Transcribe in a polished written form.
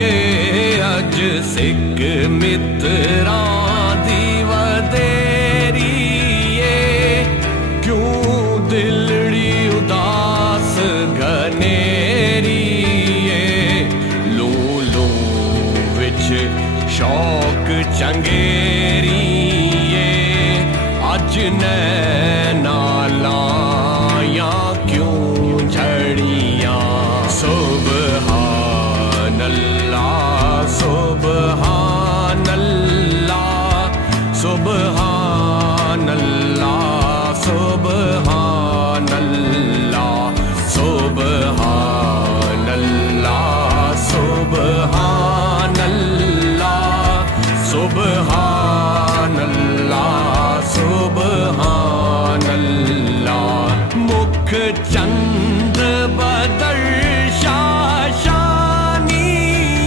अज सिख मित्रां दी वधेरी क्यों दिलड़ी उदास घनेरी लू लू विच शौक चंगेरी अज नै